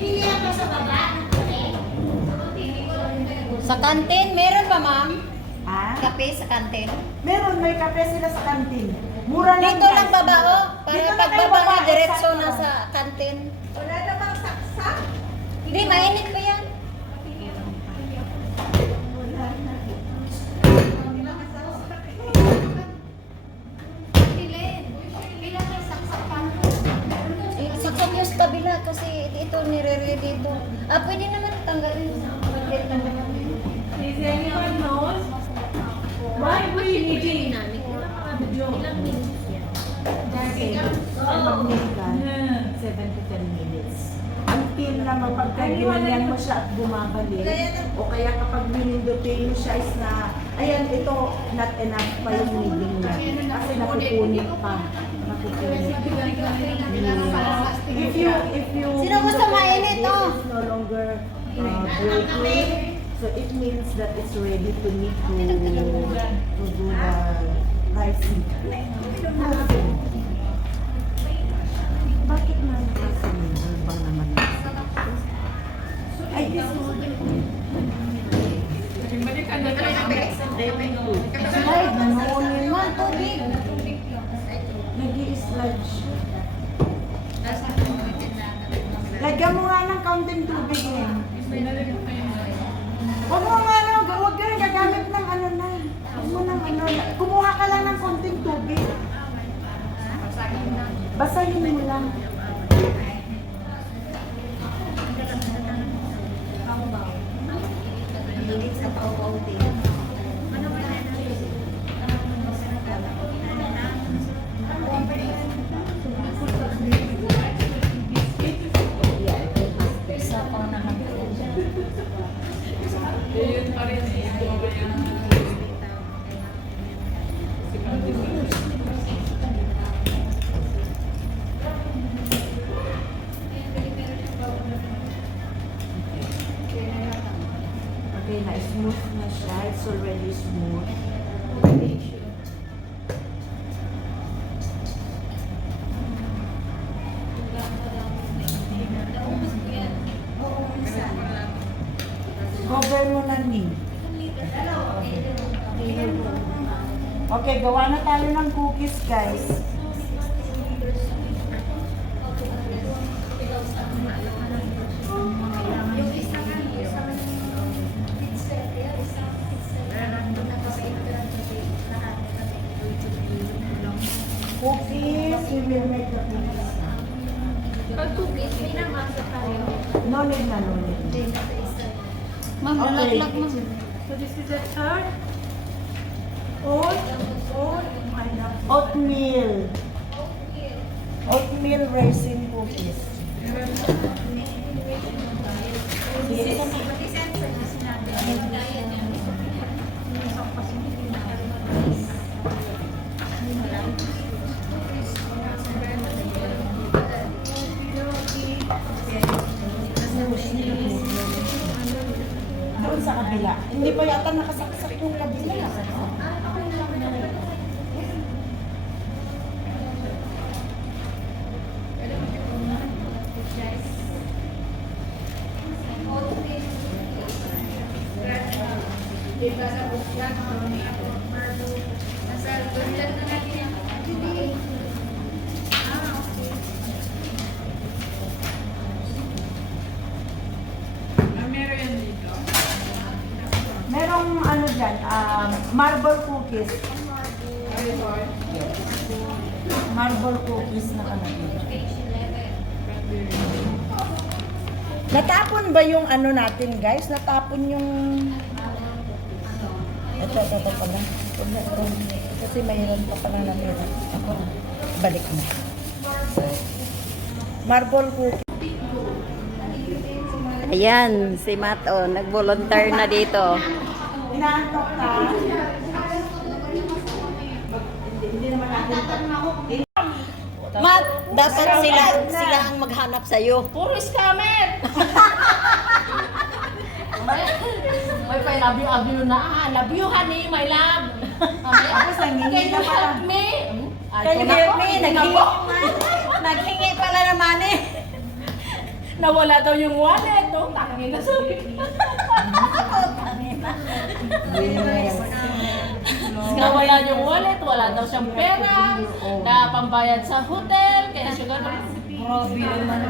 Bibili ako sa baba ng kape. Sa kantin, meron ba ma'am? Ah? Kape sa kantin? Meron, may kape sila sa kantin. Mura lang. Dito lang guys. baba oh. Dito Para na kayo pagbaba baba, na diretso exacto. na sa kantin. Wala namang saksak. Hindi, mainit pa yan. Saksak yung sa kabila kasi ito nire-ready dito. Ah, pwede naman tanggalin. Pwede naman. Is anyone knows why we needing video? Kasi, pag-mail ka, 7 to 10 minutes. Until na mapagkaginanyan mo siya at bumabalik. O kaya kapag minindupin mo siya is na, ayan, ito, not enough pa yung needing na. Kasi napupunit pa. Napupunit. If you, Sino gusto mainit, this oh? is no longer breaking, so it means that it's ready to need to do the rising. Bakit na kasi bang naman? Ay, this slide na noon yun man, tubig. Nag-i-slide siya. Lagyan mo nga ng kaunting tubig eh. Huwag mo nga ano, huwag ka rin gagamit ng ano na. Huwag mo ng ano, kumuha ka lang ng kaunting tubig. Basahin mo lang. Hilig sa pau-pauting. Isa pa naman. Okay, na-smooth na siya. It's already smooth. Cover mo na ni. Okay, gawa na tayo ng cookies, guys. Cookies, we will make the cookies. Pag-cookies, pinamasa pa rin. No need na, no need. Ma'am, Okay. nalaglag mo. So this is the third oat. Oatmeal. Oatmeal raisin cookies. Doon sa kabila. Hindi pa yata nakasaksak yung kabila. Merong ano dyan, marble cookies. Marble cookies na ano dyan. Natapon ba yung ano natin, guys? Natapon yung... Ito pala. Kasi mayroon pa pala na meron. Ako, balik mo. Marble cookies. Ayan, si Matt, oh, nag-volunteer na dito. Inaantok ka. Hindi naman natin Matt, dapat sila ang maghanap sa'yo. Puro scammer! May pa love you na. Love you, honey, my love. Tapos nangingi Can na you pala. help me? Can you help me? Naghingi pala naman eh. Nawala daw yung wallet. Oh, tangin na sabi. Nawala yung wallet, wala daw siyang pera, na pambayad sa hotel, kaya siya gano'n. Grabe naman.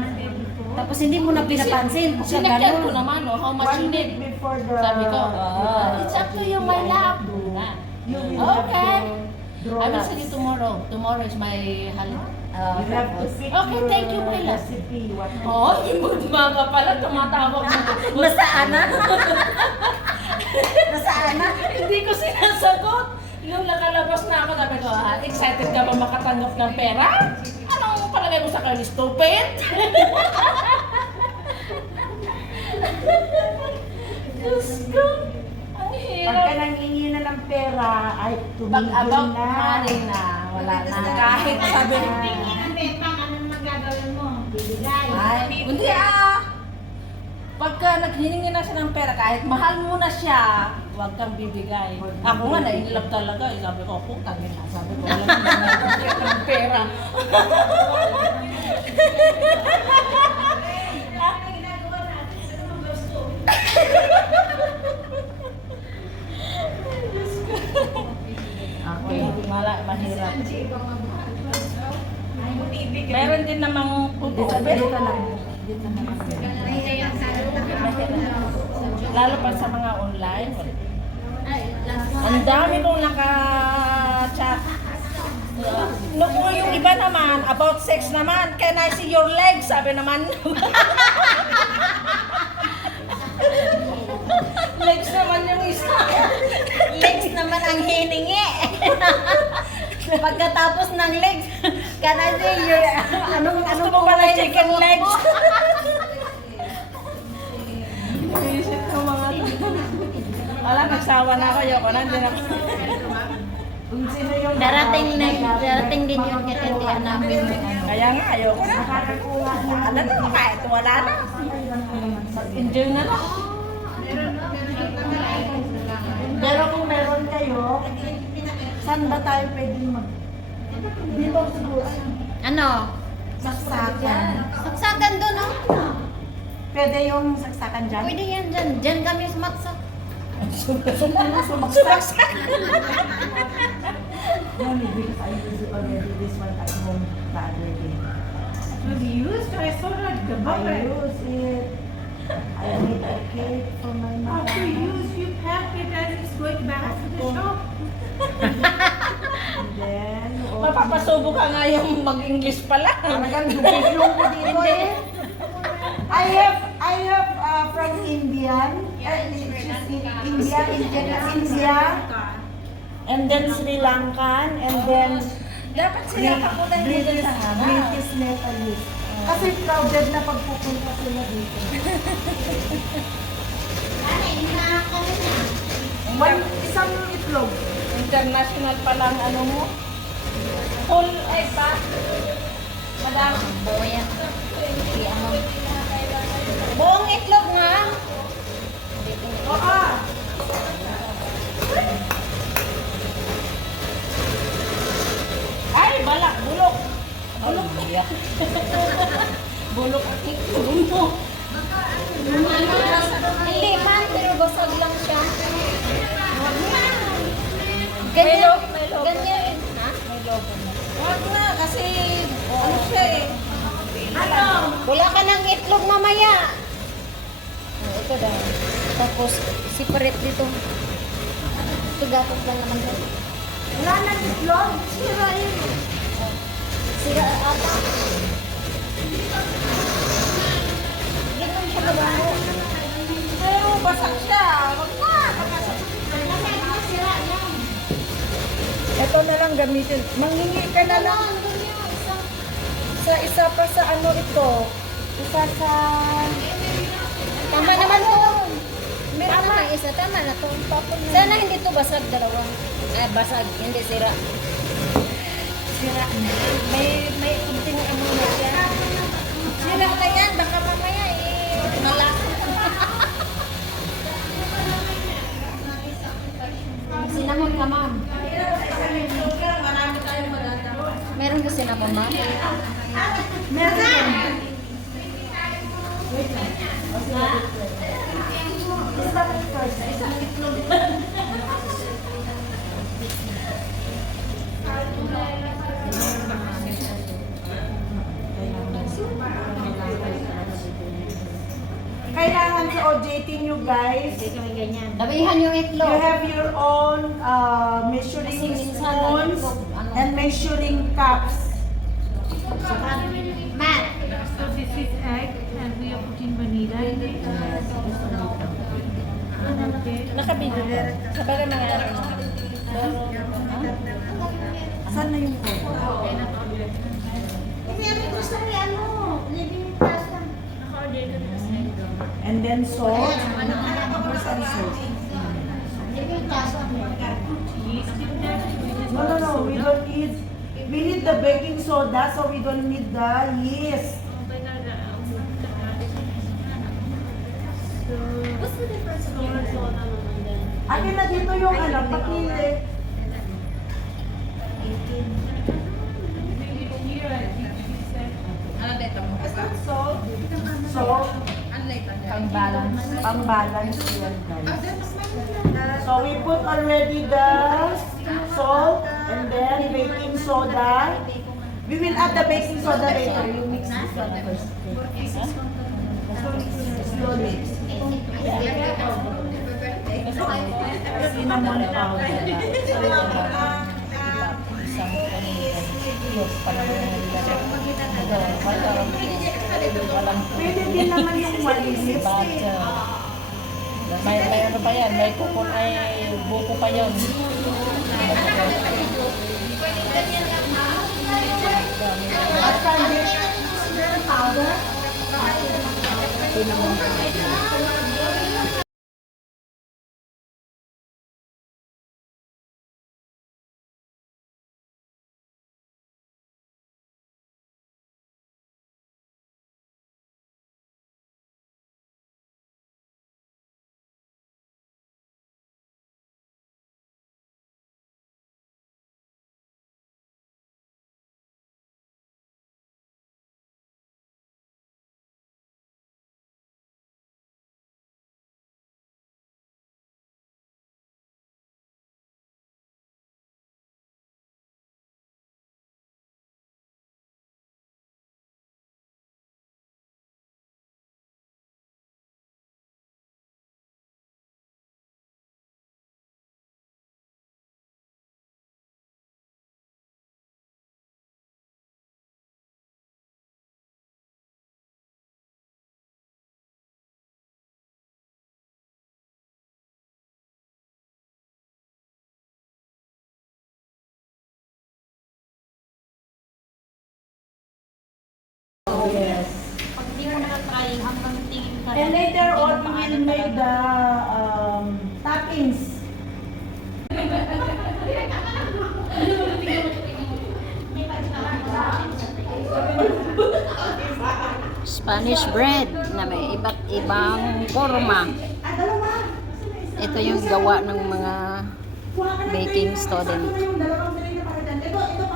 Tapos hindi mo na pinapansin. Siya Sinakyan ko ganun. naman, oh, how much you 1 week need? before the... Sabi ko, it's up to you, my love. You will have Okay. to draw I will lots. see you tomorrow. Tomorrow is my holiday. You have to pick Okay, your thank you, my love. recipe. What Oh, yung mga pala tumatawag na. Nasaan na? Nasaan na? Hindi ko sinasagot. Nung nakalabas na ako, sabi ko, excited ka ba makatanggap ng pera? Anong palagay mo sa akin? Stupid? Diyos ko. Ang Pagka hirap. nangingi na ng pera, ay Pag tumigil about na. money na, wala na. Kahit sabi, Anong magagawin mo? Bibigay. ay, hindi Pagka naghihingi na siya ng pera, kahit mahal mo na siya, huwag kang bibigay. Ako nga, na-inlove talaga. Sabi ko, putang ina. Sabi ko, wala naman ng pera. Okay. Mahirap. Meron din namang Dito lang. Dito na lang. lalo pa sa mga online. Ang dami kong naka-chat. Nung yung iba naman, about sex naman, can I see your legs? Sabi naman. Legs naman yung isa. Legs naman ang hiningi. Pagkatapos ng legs, kana your Gusto mo pala chicken legs? Isip ko mga to. Wala, nagsawa na ako. Yoko na, hindi na. Kung sino yung darating din yung kitindihan namin. Kaya nga, ayoko na. nakakakuha na. Wala na, kahit wala na. Enjoy na lang. Pero kung meron kayo, saan ba tayo pwedeng mag... Dito siguro. Ano? Saksakan. Saksakan doon, no? Pwede yung saksakan dyan? Pwede yan dyan. Dyan kami sumaksak. Sumaksak. No, because I use it already this one at home the other day. Used? I saw that I use it. I made a cake for my mom. After use, you pack it and it's going back to the shop. And then, Mapapasubo ka nga yung mag-English pala. talagang dubiglong ko dito eh. I have from Indian, India, and then Sri Lankan, and then Dapat sila kapunan dito sa harap. British Nepalese. Kasi crowded na pagpupunta sila dito. Isang itlog. International pa lang ano mo. Full egg ba? Madam. Boya. Buong itlog nga. Oo. Ay, balak, bulok. Bulok. Bulok ang itlog mo. Hindi man, pero basag lang siya. May Ganyan. logo, may logo. Ganyan. Ha? May logo na. Wag na, kasi ano siya eh. Wala ka ng itlog mamaya. Oh, ito daw. Tapos, separate dito. Ito dapat lang naman daw. Wala na itlog. Sira yun. Sira ata. Ganun siya kabaho. Pero basag siya. Wag na. Ito na lang gamitin. Mangingi ka na lang. Sa isa pa sa ano ito. Isa sa... Tama naman to. Meron na isa. Tama na to. Sana hindi to basag dalawa. Ay, basag. Hindi sira. Sira. May kunting ano na siya. Sira na yan. Baka mamaya malak. Sinamon ka, ma'am. Marami tayong maganda. Meron ka sinamon, ma'am? Meron. first. Isang itlog. Kailangan sa OJT nyo guys, Dabihan yung you itlog. have your own measuring spoons and measuring cups. Matt. So this is egg and we are putting vanilla in it. Okay. Nakabigyo ko. Sa bagay mga Saan na yung phone? And then salt. Where's the salt? No, we don't need. We need the baking soda, so we don't need the yeast. Akin na dito yung ano, pakili. ano dito mo? Salt. Salt. Pang-balance. Pang-balance yan, guys. So we put already the salt and then baking soda. We will add the baking soda later. You mix this one first. Slowly. Cinnamon powder. Isang yes, walang Pwede din naman yung walis. butter. May ano pa yan, may kukon ay buko pa yun. At candy powder. Yes. Pag hindi mo na-try, hanggang tingin ka And later on, we will make the toppings. Spanish bread na may iba't ibang forma. Ito yung gawa ng mga baking student. Yung dalawang galing na pakita. Ito